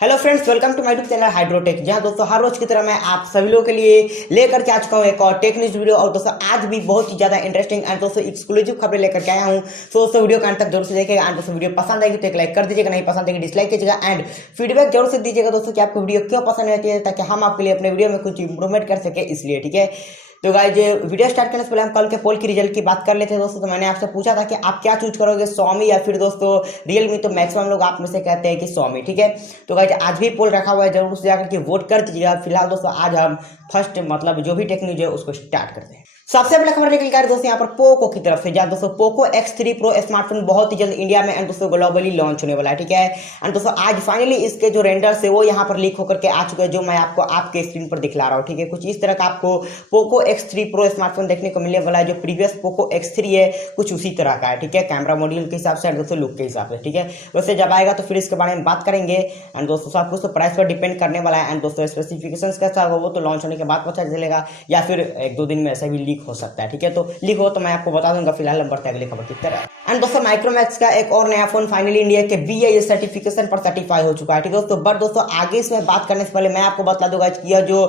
Hello friends, welcome to my YouTube channel Hydrotech. जहां दोस्तों हर रोज की तरह मैं आप सभी लोगों के लिए लेकर के आ चुका हूं एक और टेक न्यूज वीडियो। और दोस्तों आज भी बहुत ही ज्यादा इंटरेस्टिंग एंड दोस्तों एक्सक्लूसिव खबरें लेकर के आया हूं। तो दोस्तों वीडियो का अंत तक जरूर से देखिएगा। एंड दोस्तों वीडियो पसंद आएगी तो एक लाइक कर दीजिएगा, नहीं पसंद आएगी डिसलाइक कीजिएगा एंड फीडबैक जरूर से दीजिएगा दोस्तों कि आपको वीडियो क्यों पसंद आती है, ताकि हम आपके लिए अपने वीडियो में कुछ इंप्रूवमेंट कर सके, इसलिए ठीक है। तो गाइज वीडियो स्टार्ट करने से पहले हम कल के पोल की रिजल्ट की बात कर लेते हैं दोस्तों। तो मैंने आपसे पूछा था कि आप क्या चूज करोगे, Xiaomi या फिर दोस्तों Realme। तो मैक्सिमम लोग आप में से कहते हैं कि Xiaomi, ठीक है। तो गाइज आज भी पोल रखा हुआ है, जरूर से जाकर के वोट कर दीजिएगा। फिलहाल दोस्तों आज हम फर्स्ट मतलब जो भी टेक न्यूज है उसको स्टार्ट करते हैं। सबसे पहले खबर निकल कर दोस्तों यहाँ पर पोको की तरफ से, जहाँ दोस्तों पोको X3 Pro स्मार्टफोन बहुत ही जल्द इंडिया में एंड दोस्तों ग्लोबली लॉन्च होने वाला है, ठीक है। एंड दोस्तों आज फाइनली इसके जो रेंडर्स है वो यहाँ पर लीक होकर के आ चुके हैं, जो मैं आपको आपके स्क्रीन पर दिखला रहा हूँ, ठीक है। कुछ इस तरह का आपको पोको X3 Pro स्मार्टफोन देखने को मिलने वाला है। जो प्रीवियस पोको X3 है कुछ उसी तरह का है, ठीक है, कैमरा मॉड्यूल के हिसाब से एंड दोस्तों लुक के हिसाब से, ठीक है। वैसे जब आएगा तो फिर इसके बारे में बात करेंगे। एंड दोस्तों सब कुछ तो प्राइस पर डिपेंड करने वाला है। एंड दोस्तों स्पेसिफिकेशन कैसा होगा वो तो लॉन्च होने के बाद पता चलेगा, या फिर एक दो दिन में ऐसा भी लीक हो सकता है, ठीक है। तो लीक हो तो मैं आपको बता दूंगा। फिलहाल हम बढ़ते अगली खबर की तरह। एंड दोस्तों माइक्रोमैक्स का एक और नया फोन फाइनली इंडिया के BIS सर्टिफिकेशन पर सर्टिफाई हो चुका है, ठीक है दोस्तों। बट दोस्तों आगे इसमें बात करने से पहले मैं आपको बता दूंगा कि यह जो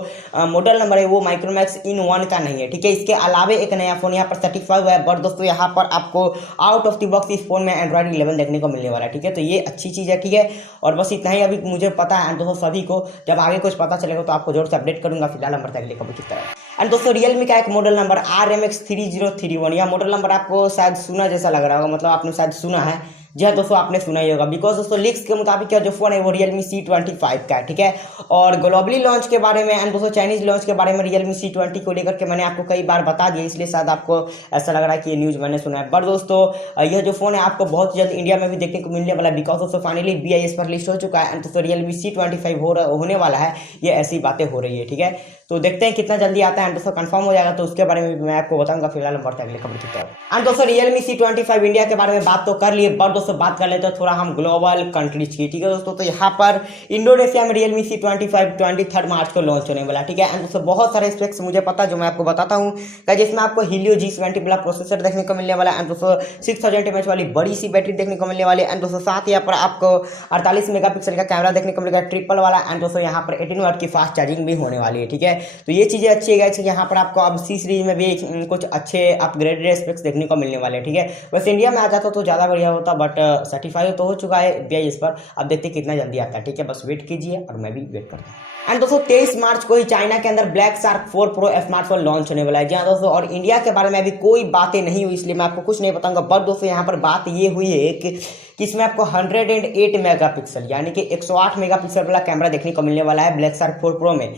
मॉडल नंबर है वो माइक्रोमैक्स इन 1 का नहीं है, ठीक है। इसके अलावा एक नया फोन यहाँ पर सर्टिफाई हुआ है। बट दोस्तों यहाँ पर आपको आउट ऑफ द बॉक्स इस फोन में Android 11 देखने को मिलने वाला है, ठीक है। तो ये अच्छी चीज है, ठीक है। और बस इतना ही अभी मुझे पता है। एंड दोस्तों सभी को जब आगे कुछ पता चलेगा तो आपको जरूर से अपडेट करूंगा। फिलहाल हम बढ़ते अगली खबर की तरह। एंड दोस्तों Realme का एक मॉडल नंबर RMX 3031, यह मॉडल नंबर आपको शायद सुना जैसा लग रहा होगा, मतलब आपने शायद सुना है। जी हाँ दोस्तों आपने सुना ही होगा, बिकॉज दोस्तों लीक्स के मुताबिक जो फोन है वो Realme C25 का है, ठीक है। और ग्लोबली लॉन्च के बारे में एंड दोस्तों चाइनीज लॉन्च के बारे में Realme C20 को लेकर के मैंने आपको कई बार बता दिया, इसलिए शायद आपको ऐसा लग रहा है कि ये न्यूज मैंने सुना है। बट दोस्तों यह जो फोन है आपको बहुत जल्द इंडिया में भी देखने को मिलने वाला है, बिकॉज दोस्तों फाइनली BIS पर लिस्ट हो चुका है। एंड दोस्तों Realme C25 होने वाला है, ये ऐसी बातें हो रही है, ठीक है। तो देखते हैं कितना जल्दी आता है। एंड दोस्तों कंफर्म हो जाएगा तो उसके बारे में मैं आपको बताऊंगा। फिलहाल हम बढ़ते अगली खबर की तरफ। एंड दोस्तों Realme C25 इंडिया के बारे में बात तो कर लिए, बट दोस्तों बात कर लेते हैं थोड़ा हम ग्लोबल कंट्रीज की, ठीक है दोस्तों। तो यहाँ पर इंडोनेशिया में Realme C25 23 मार्च को लॉन्च होने वाला है, ठीक है। एंड दोस्तों बहुत सारे स्पेक्स मुझे पता जो मैं आपको बताता हूँ, जिसमें आपको Helio G70 प्रोसेसर देखने को मिलने वाला है। एंड दोस्तों 6000 mAh वाली बड़ी सी बैटरी देखने को मिलने वाली है। एंड दोस्तों साथ ही यहाँ पर आपको 48 मेगापिक्सल का कैमरा देखने को मिलेगा, ट्रिपल वाला। एंड दोस्तों यहाँ पर 18 वाट की फास्ट चार्जिंग भी होने वाली है, ठीक है। तो ये चीजें अच्छी है कि यहाँ पर आपको अब C सीरीज में भी कुछ अच्छे अपग्रेडेड स्पेक्स देखने को मिलने वाले हैं, ठीक है। वैसे इंडिया में आ जाता तो ज्यादा बढ़िया होता, बट सर्टिफाई तो हो चुका है BIS पर। अब देखते कितना जल्दी आता है, ठीक है। बस वेट कीजिए और मैं भी वेट करता हूँ। एंड दोस्तों 23 मार्च को ही चाइना के अंदर black shark 4 Pro smartphone launch होने वाला है, जहाँ दोस्तों और इंडिया के बारे में अभी कोई बातें नहीं हुई, इसलिए मैं आपको कुछ नहीं बताऊंगा। बट दोस्तों यहाँ पर बात ये हुई है कि इसमें आपको 108 मेगापिक्सल यानी कि 108 मेगापिक्सल वाला कैमरा देखने को मिलने वाला है ब्लैक शार्क 4 Pro में।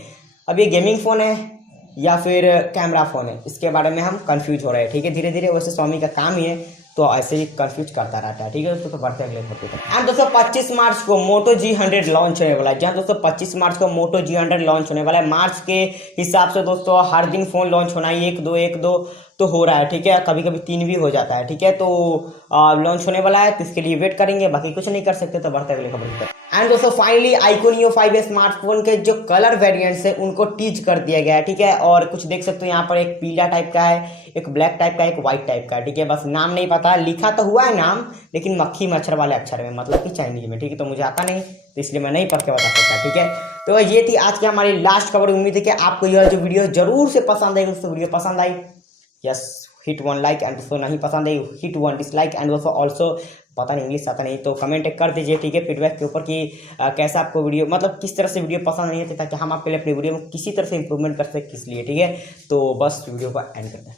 अब ये गेमिंग फोन है या फिर कैमरा फोन है, इसके बारे में हम कंफ्यूज हो रहे हैं, ठीक है। धीरे धीरे वैसे Xiaomi का काम ही है तो ऐसे ही कंफ्यूज करता रहता है, ठीक है दोस्तों। तो बढ़ते अगले खबर पर। एंड दोस्तों 25 मार्च को Moto G100 लॉन्च होने वाला है, जहाँ दोस्तों 25 मार्च को Moto G100 लॉन्च होने वाला है। मार्च के हिसाब से दोस्तों हर दिन फोन लॉन्च होना है, 1-2 तो हो रहा है, ठीक है। कभी कभी 3 भी हो जाता है, ठीक है। तो लॉन्च होने वाला है तो इसके लिए वेट करेंगे, बाकी कुछ नहीं कर सकते। तो बढ़ते अगले खबर पर। एंड दोस्तों फाइनली iQOO Neo 5 स्मार्टफोन के जो कलर वेरिएंट्स है उनको टीज कर दिया गया है, ठीक है। और कुछ देख सकते हो यहाँ पर एक पीला टाइप का है, एक ब्लैक टाइप का, एक व्हाइट टाइप का, ठीक है। बस नाम नहीं पता, लिखा तो हुआ है नाम लेकिन मक्खी मच्छर वाले अक्षर में, मतलब कि चाइनीज में, ठीक है। तो मुझे आता नहीं तो इसलिए मैं नहीं पढ़ के बता सकता, ठीक है। तो ये थी आज की हमारी लास्ट खबर। उम्मीद है कि आपको यह जो वीडियो जरूर से पसंद आएगी दोस्तों। वीडियो पसंद आई यस हिट 1 लाइक, एंड दोस्तों नहीं पसंद आई हिट 1 डिसलाइक। एंड दोस्तों ऑल्सो पता नहीं इंग्लिश आता नहीं तो कमेंट कर दीजिए, ठीक है, फीडबैक के ऊपर कि कैसा आपको वीडियो मतलब किस तरह से वीडियो पसंद नहीं है, ताकि हम आपके लिए अपनी वीडियो में किसी तरह से इंप्रूवमेंट कर सकें, इसलिए, ठीक है। तो बस वीडियो को एंड करते हैं।